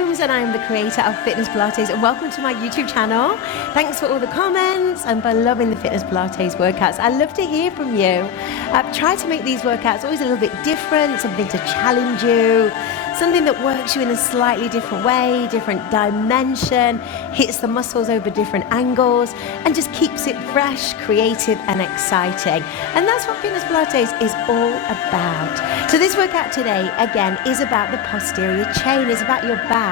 Holmes and I am the creator of Fitness Pilates, and welcome to my YouTube channel. Thanks for all the comments and for loving the Fitness Pilates workouts. I love to hear from you. I've tried to make these workouts always a little bit different, something to challenge you, something that works you in a slightly different way, different dimension, hits the muscles over different angles, and just keeps it fresh, creative, and exciting. And that's what Fitness Pilates is all about. So this workout today, again, is about the posterior chain. It's about your back.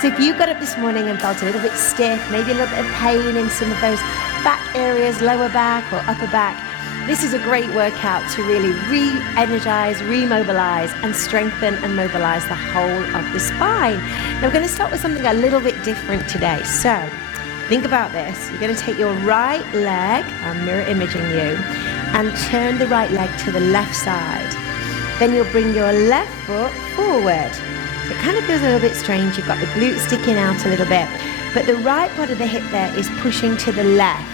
So if you got up this morning and felt a little bit stiff, maybe a little bit of pain in some of those back areas, lower back or upper back, this is a great workout to really re-energize, remobilize, and strengthen and mobilize the whole of the spine. Now we're going to start with something a little bit different today. So think about this. You're going to take your right leg, I'm mirror imaging you, and turn the right leg to the left side. Then you'll bring your left foot forward. So it kind of feels a little bit strange. You've got the glute sticking out a little bit, but the right part of the hip there is pushing to the left.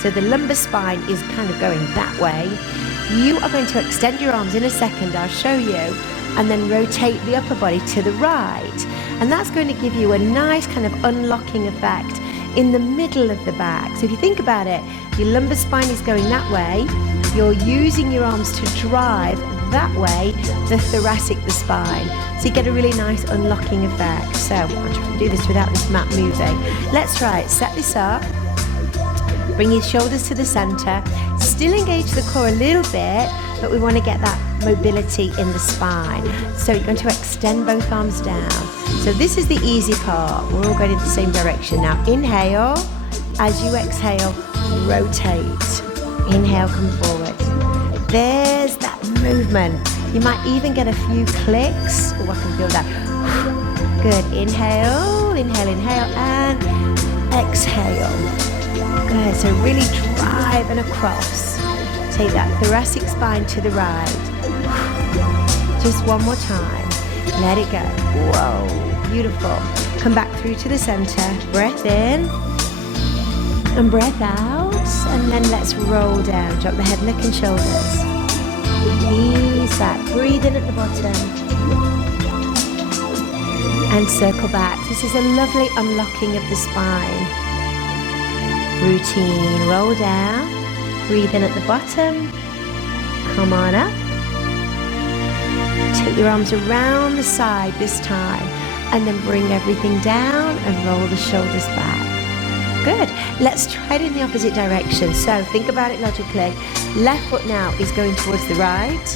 So the lumbar spine is kind of going that way. You are going to extend your arms in a second, I'll show you, and then rotate the upper body to the right. And that's going to give you a nice kind of unlocking effect in the middle of the back. So if you think about it, your lumbar spine is going that way. You're using your arms to drive that way, the thoracic, the spine. So you get a really nice unlocking effect. So I'll try to do this without this mat moving. Let's try it. Set this up. Bring your shoulders to the center. Still engage the core a little bit, but we want to get that mobility in the spine. So you're going to extend both arms down. So this is the easy part. We're all going in the same direction. Now inhale. As you exhale, rotate. Inhale, come forward. There's that movement. You might even get a few clicks. Oh, I can feel that. Good. Inhale, inhale, inhale, and exhale. Good, so really drive and across. Take that thoracic spine to the right. Just one more time. Let it go. Whoa, beautiful. Come back through to the center. Breath in and breath out. And then let's roll down. Drop the head, neck and shoulders. Ease back. Breathe in at the bottom. And circle back. This is a lovely unlocking of the spine. Routine, roll down, breathe in at the bottom, come on up, take your arms around the side this time, and then bring everything down and roll the shoulders back. Good, let's try it in the opposite direction. So think about it logically. Left foot now is going towards the right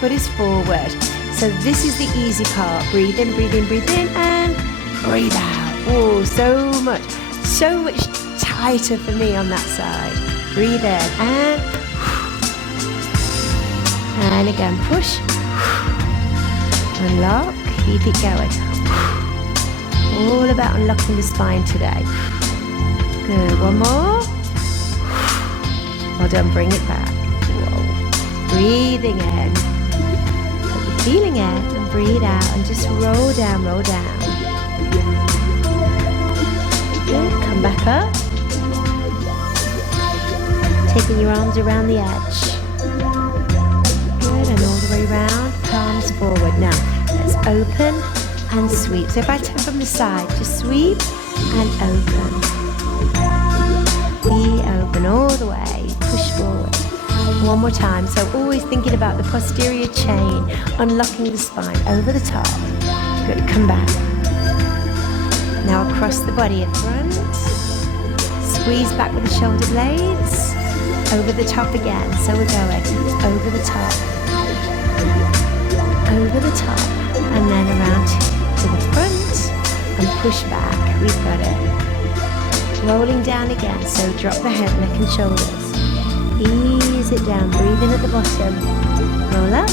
foot is forward. So this is the easy part. Breathe in, breathe in, breathe in, and breathe out. Oh, so much tighter for me on that side. Breathe in and again push, unlock, keep it going. All about unlocking the spine today. Good, one more. Well done, bring it back. Whoa. Breathing in, put the feeling in and breathe out and just roll down, roll down. Good, come back up. Taking your arms around the edge. Good, and all the way around, palms forward. Now, let's open and sweep. So if I turn from the side, just sweep and open. We open all the way, push forward. One more time. So always thinking about the posterior chain, unlocking the spine over the top. Good, come back. Now across the body at front. Squeeze back with the shoulder blades. Over the top again, so we're going over the top, and then around to the front, and push back, we've got it. Rolling down again, so drop the head, neck and shoulders. Ease it down, breathe in at the bottom, roll up.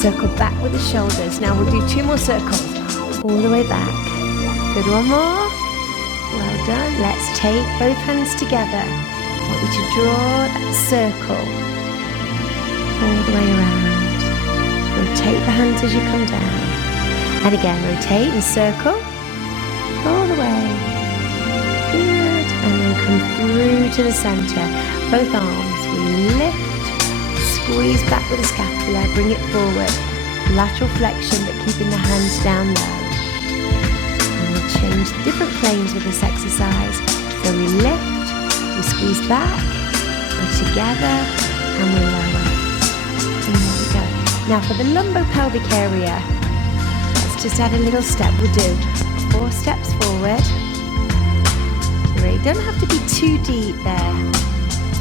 Circle back with the shoulders. Now we'll do 2 more circles, all the way back. Good, one more. Well done. Let's take both hands together. I want you to draw that circle all the way around. Rotate the hands as you come down. And again, rotate and circle all the way. Good. And then come through to the center. Both arms. We lift, squeeze back with the scapula, bring it forward. lateral flexion, but keeping the hands down low. And we'll change different planes with this exercise. So we lift, we squeeze back, we're together, and we lower. And there we go. Now for the lumbo-pelvic area, let's just add a little step. We'll do 4 steps forward. 3, don't have to be too deep there.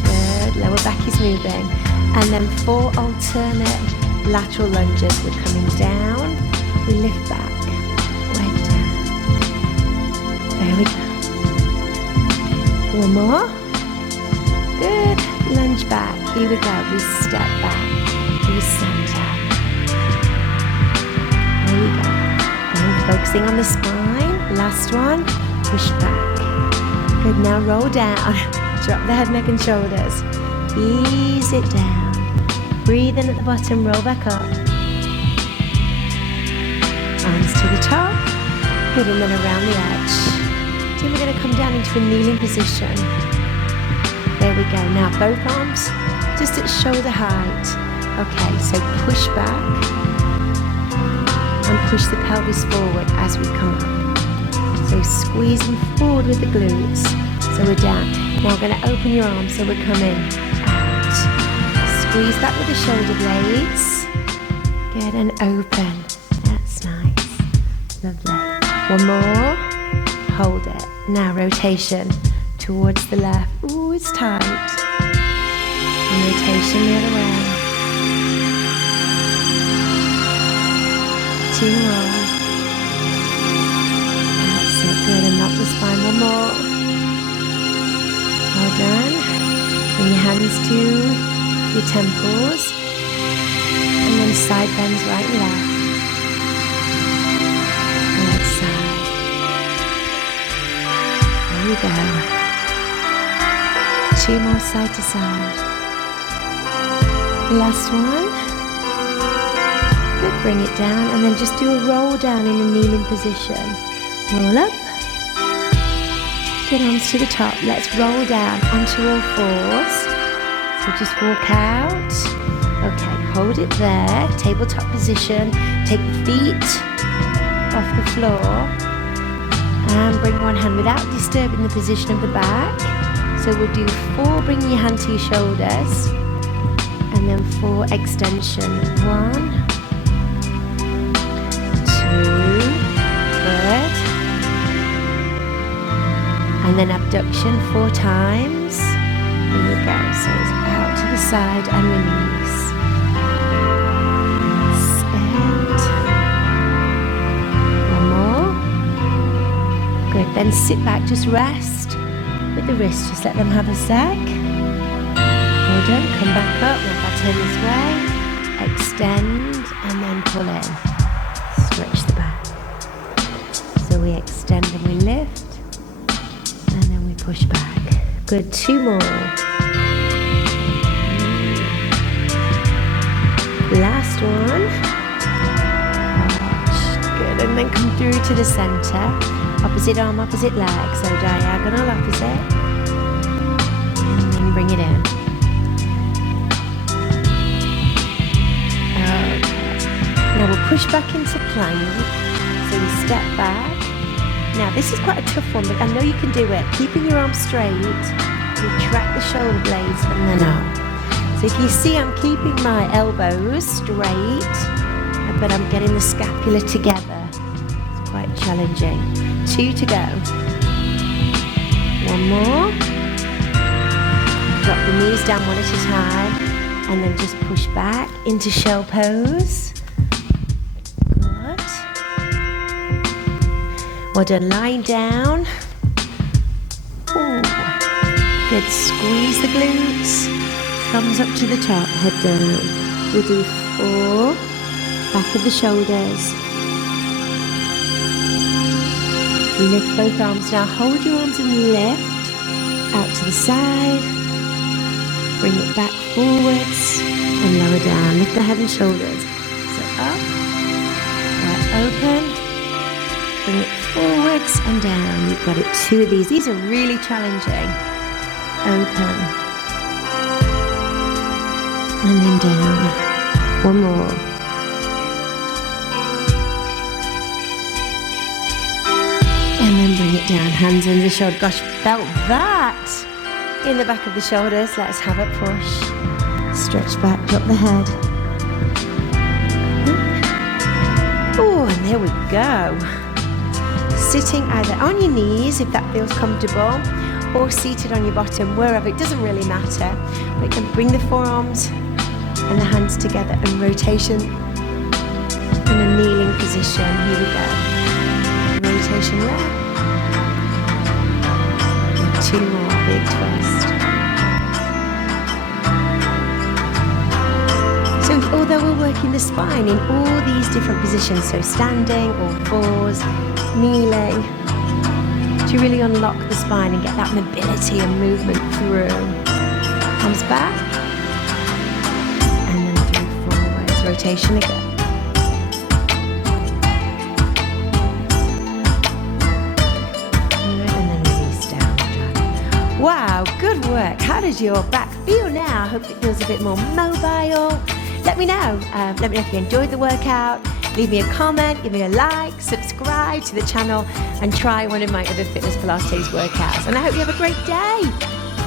Good, lower back is moving. And then 4 alternate lateral lunges. We're coming down, we lift back, way down. There we go. One more. Good, lunge back. Here we go, we step back, we center. There we go. And focusing on the spine. Last one, push back. Good, now roll down. Drop the head, neck and shoulders. Ease it down. Breathe in at the bottom, roll back up. Arms to the top. Good, and then around the edge. Then we're going to come down into a kneeling position. There we go. Now both arms just at shoulder height. Okay, so push back. And push the pelvis forward as we come up. So squeezing forward with the glutes. So we're down. Now we're going to open your arms, so we're coming out. Squeeze back with the shoulder blades. Good, and open. That's nice. Lovely. One more. Hold it. Now rotation towards the left. Ooh, it's tight. And rotation the other way. 2 more. That's it. Good, and up the spine. One more. Well done. Bring your hands to your temples. And then side bends right and left. Other side. There you go. 2 more side to side. Last one. Good, bring it down and then just do a roll down in a kneeling position. Roll up. Good, arms to the top. Let's roll down onto all 4s. So just walk out. Okay, hold it there. Tabletop position. Take the feet off the floor. And bring one hand without disturbing the position of the back. So we'll do 4, bring your hand to your shoulders. And then 4 extension. 1, 2, good. And then abduction 4 times. Here we go. So it's out to the side and release. That's it. One more. Good. Then sit back, just rest with the wrists. Just let them have a sec. Well done. Come back up. Now if I turn this way, extend and then pull in. Stretch the back. So we extend and we lift. And then we push back. Good, 2 more. Last one. Good, and then come through to the center. Opposite arm, opposite leg. So diagonal, opposite. And then bring it in. Okay. Now we'll push back into plank. So we step back. Now this is quite a tough one, but I know you can do it. Keeping your arms straight, retract the shoulder blades and then up. So if you see, I'm keeping my elbows straight, but I'm getting the scapula together. It's quite challenging. 2 to go. 1 more. Drop the knees down 1 at a time, and then just push back into shell pose. Well done, lying down. Ooh. Good, squeeze the glutes. Thumbs up to the top, head down. We'll do 4, back of the shoulders. Lift both arms now, hold your arms and lift. Out to the side. Bring it back forwards and lower down. Lift the head and shoulders. So up, open. Bring it forwards and down. You've got it. 2 of these. These are really challenging. Open. And then down. 1 more. then bring it down, hands under the shoulder. Gosh, felt that in the back of the shoulders. Let's have a push. Stretch back, drop the head. Oh, and there we go. Sitting either on your knees, if that feels comfortable, or seated on your bottom, wherever, it doesn't really matter. But you can bring the forearms and the hands together, and rotation in a kneeling position. Here we go. Rotation there. And 2 more, big twist. So although we're working the spine in all these different positions, so standing or fours, kneeling, to really unlock the spine and get that mobility and movement through. Comes back, and then through forwards, rotation again. And then release down. Wow, good work. How does your back feel now? I hope it feels a bit more mobile. Let me know. Let me know if you enjoyed the workout. Leave me a comment, give me a like, subscribe to the channel, and try one of my other Fitness Pilates workouts. And I hope you have a great day.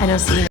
And I'll see you